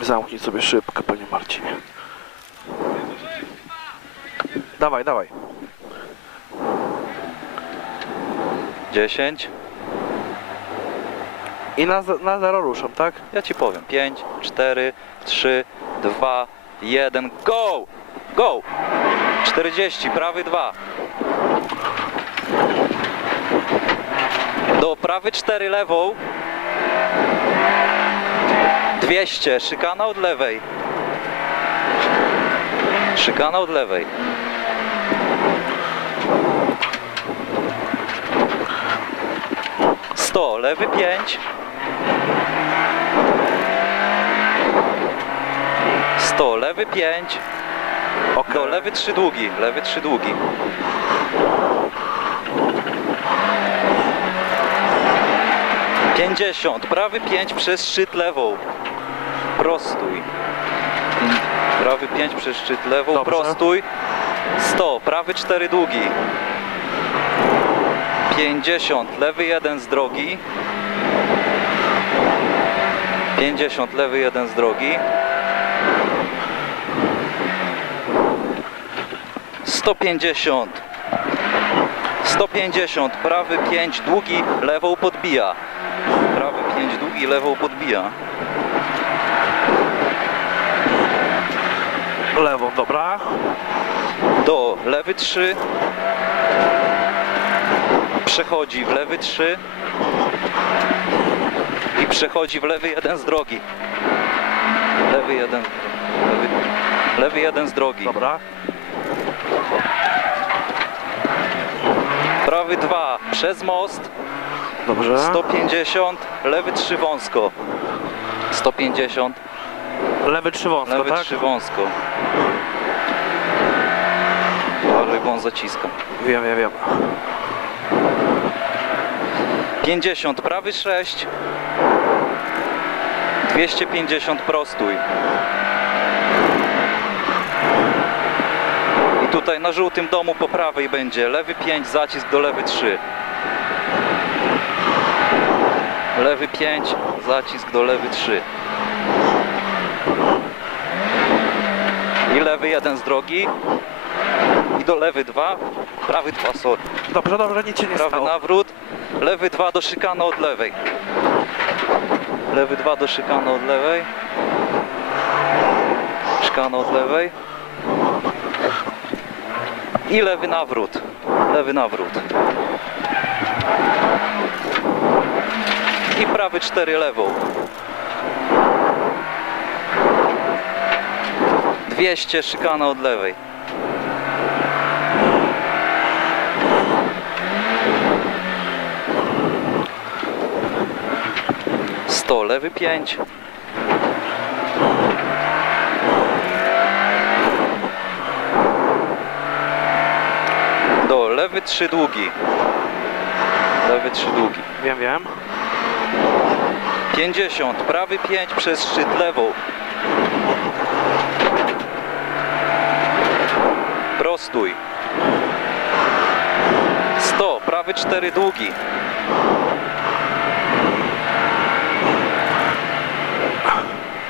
Zamknij sobie szybkę, panie Marcinie. Dawaj, dawaj. 10. I na, na zero ruszam, tak? Ja ci powiem. 5, 4, 3, 2, 1. Go! Go! 40, prawy 2. Do prawy 4 lewą. 200, szykana od lewej. Szykana od lewej. Sto, lewy 5. 100, lewy 5. Okej. Do lewy 3 długi, lewy 3 długi. Pięćdziesiąt, prawy 5 przez szczyt lewą. Prostuj. Prawy 5 przez szczyt lewą, Dobrze. prostuj. 100, prawy 4 długi. 50, lewy 1 z drogi. 50, lewy 1 z drogi. 150 150 prawy 5 długi lewą podbija prawy 5 długi lewą podbija Lewą, dobra. do lewy 3 przechodzi w lewy 3 i przechodzi w lewy 1 z drogi lewy 1 lewy, lewy 1 z drogi Dobra. prawy 2 przez most Dobrze. 150, lewy 3 wąsko. 150, Lewy trzy wąsko, lewy tak? 3 wąsko. Uważaj, bo on zaciska. Wiem, wiem, wiem. 50, prawy 6. 250 prostuj. I tutaj na żółtym domu po prawej będzie lewy 5, zacisk do lewy 3. Lewy 5, zacisk do lewy 3. I lewy 1 z drogi. I do lewy 2, prawy 2, sorry. Dobrze, dobrze, nic się nie Prawy stało. nawrót, lewy 2 do szykana od lewej. Lewy 2 do szykana od lewej. Szykana od lewej. I lewy nawrót. Lewy nawrót. I prawy 4 lewą. 200 szykana od lewej. Sto lewy 5. Do lewy 3 długi. Lewy 3 długi. Wiem, wiem. 50, prawy 5 przez szczyt lewą. Prostuj. 100, prawy 4 długi.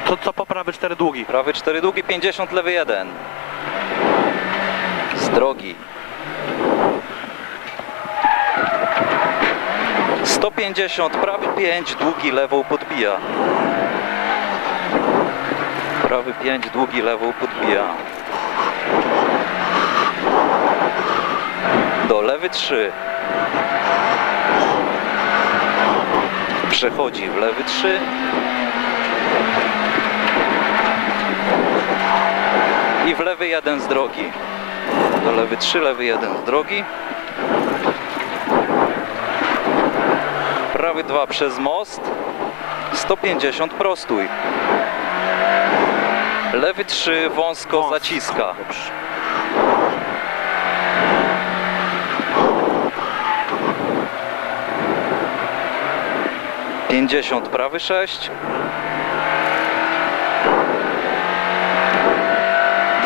To co po prawy cztery długi. Prawy 4 długi, 50, lewy 1. Z drogi. 150, prawy 5, długi, lewą podbija. Prawy 5, długi, lewą podbija. Lewy 3. Przechodzi w lewy 3. I w lewy jeden z drogi. Do lewy 3, lewy jeden z drogi. Prawy 2 przez most. 150 prostuj. Lewy 3 wąsko Wąsko. zaciska. Dobrze. Pięćdziesiąt prawy 6.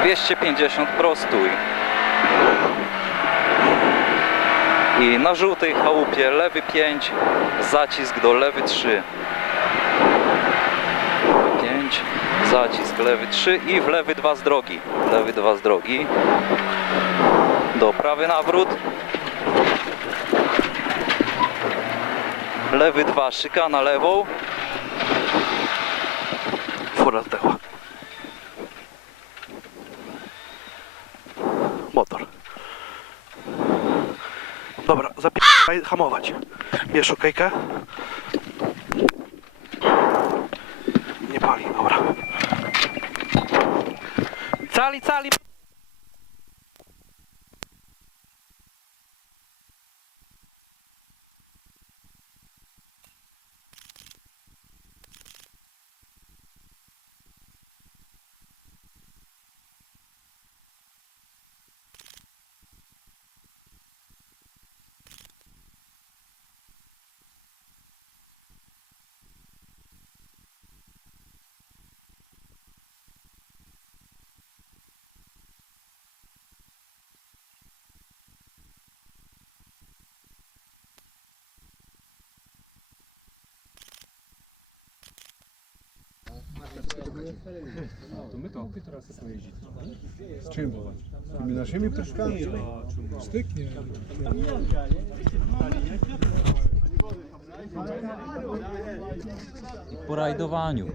250 prostuj. I na żółtej chałupie lewy 5, zacisk do lewy 3. Lewy 5, Zacisk lewy 3 i w lewy 2 z drogi. Lewy 2 z drogi. Do prawy nawrót. Lewy 2, szyka na lewą. Fura zdechła. Motor. Dobra, zapierdaj hamować. Bierz okejkę. Nie pali, dobra. Cali, cali! To my to teraz chcemy jeździć. Z czym? Tymi naszymi ptaszkami. Styknie. Po rajdowaniu.